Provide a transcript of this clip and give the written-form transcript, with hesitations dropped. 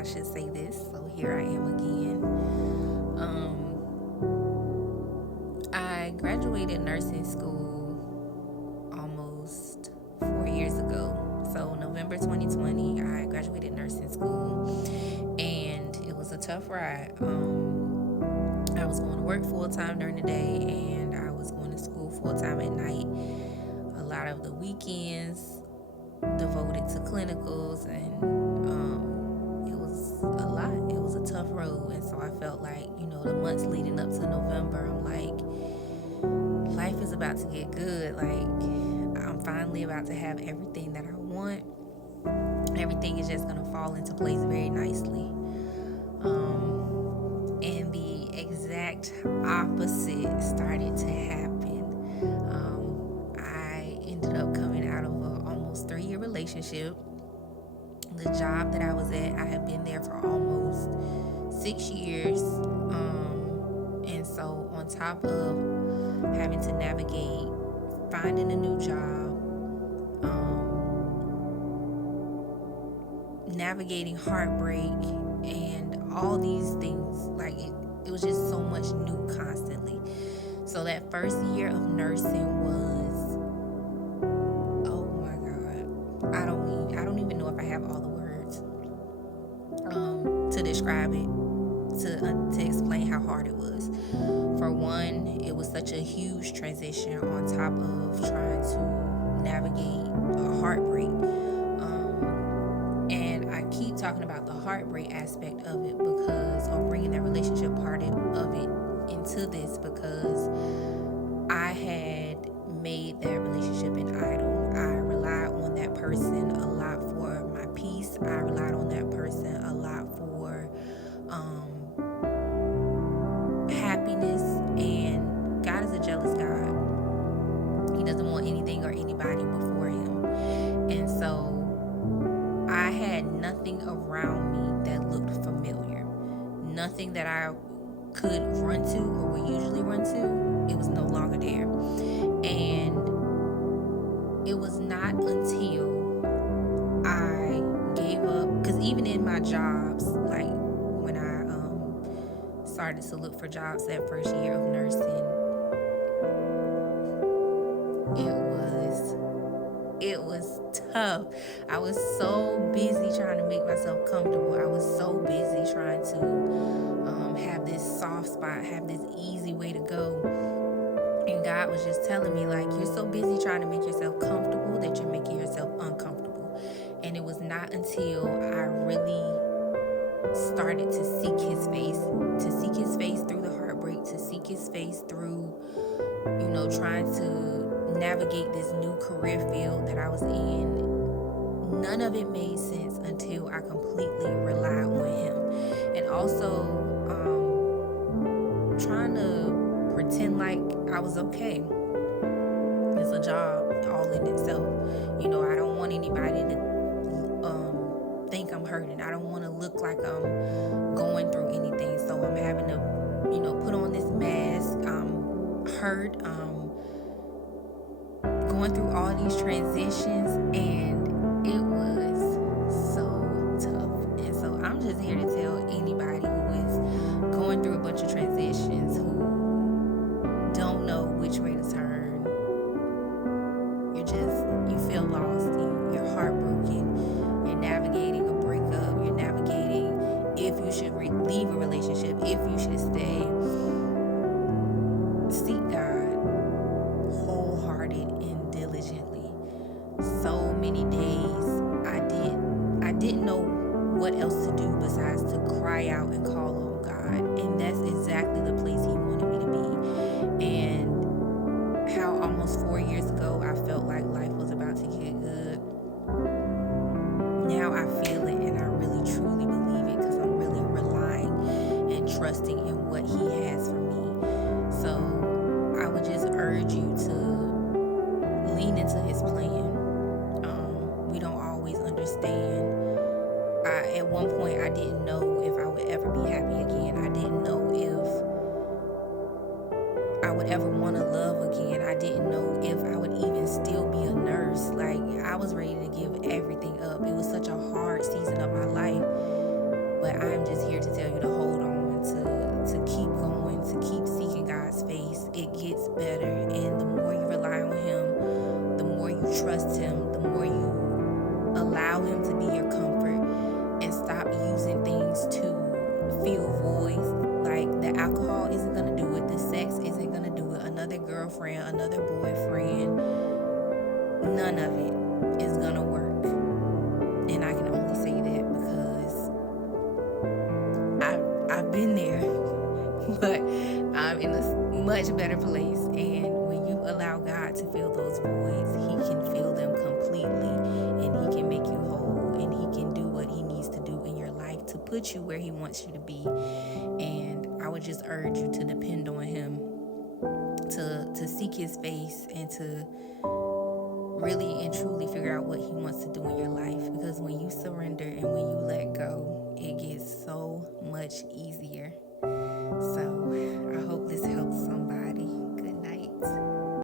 I should say this. So here I am again. I graduated nursing school almost 4 years ago. So November 2020, I graduated nursing school, and it was a tough ride. I was going to work full time during the day, and I was going to school full time at night. A lot of the weekends devoted to clinicals, and it was a lot. It was a tough road, and so I felt like, the months leading up to November, I'm like, life is about to get good. Like, I'm finally about to have everything that I want. Everything is just gonna fall into place very nicely. And the exact opposite started to happen. I ended up coming out of a almost 3-year relationship. The job that I was at, I had been there for almost 6 years. And so, on top of having to navigate finding a new job, navigating heartbreak, and all these things, like it was just so much new constantly. So, that first year of nursing was, oh my God, I don't even know if I have all the words to describe it, to explain how hard it was. For one, it was such a huge transition on top of trying to navigate a heartbreak. And I keep talking about the heartbreak aspect of it or bringing that relationship part of it into this, because I had made that relationship an idol. I relied on that person a lot for my peace. I relied on that person a lot for happiness. And God is a jealous God. He doesn't want anything or anybody before him. And so I had nothing around me that looked familiar. Nothing that I could run to or would usually run to. It was no longer there. And it was not until I gave up, because even in my jobs, like when I started to look for jobs that first year of nursing, it was tough. I was so busy trying to make myself comfortable. I was so busy trying to have this soft spot, have this easy way to go. And God was just telling me, like, you're so busy trying to make yourself comfortable that you're making yourself uncomfortable. And it was not until I really started to seek his face through the heartbreak, to seek his face through, trying to navigate this new career field that I was in. None of it made sense until I completely relied on him. And also trying to pretend like I was okay. It's a job all in itself. I don't want anybody to think I'm hurting. I don't want to look like I'm going through anything. So I'm having to, put on this mask. I'm hurt. Going through all these transitions, and it was so tough. And so I'm just here to tell anybody who is going through a bunch of transitions, who don't know which way to turn. You feel lost. You're heartbroken. You're navigating a breakup. You're navigating if you should leave a relationship, if you should stay. Seek God wholehearted and diligently. So many days I didn't know what else to do besides to cry out and call on God. And that's exactly the place he wanted me to be. And how almost 4 years ago I felt like life was about to get good. Now I feel it, and I really truly believe it, because I'm really relying and trusting in what he has for me. So I would just urge you to lean into his plan. We don't always understand. At one point, I didn't know if I would ever be happy again. I didn't know if I would ever want to love again. I didn't know if I would even still be a nurse. Like, I was ready to give everything up. It was such a hard season of my life. trust him, the more you allow him to be your comfort and stop using things to fill voids. Like the alcohol isn't gonna do it, the sex isn't gonna do it, another girlfriend, another boyfriend, none of it is gonna work. And I can only say that because I've been there, but I'm in a much better place. And when you allow God to fill those voids, He can fill them completely, and He can make you whole, and He can do what He needs to do in your life to put you where He wants you to be. And I would just urge you to depend on Him, to seek His face, and to really and truly figure out what He wants to do in your life. Because when you surrender and when you let go, it gets so much easier. So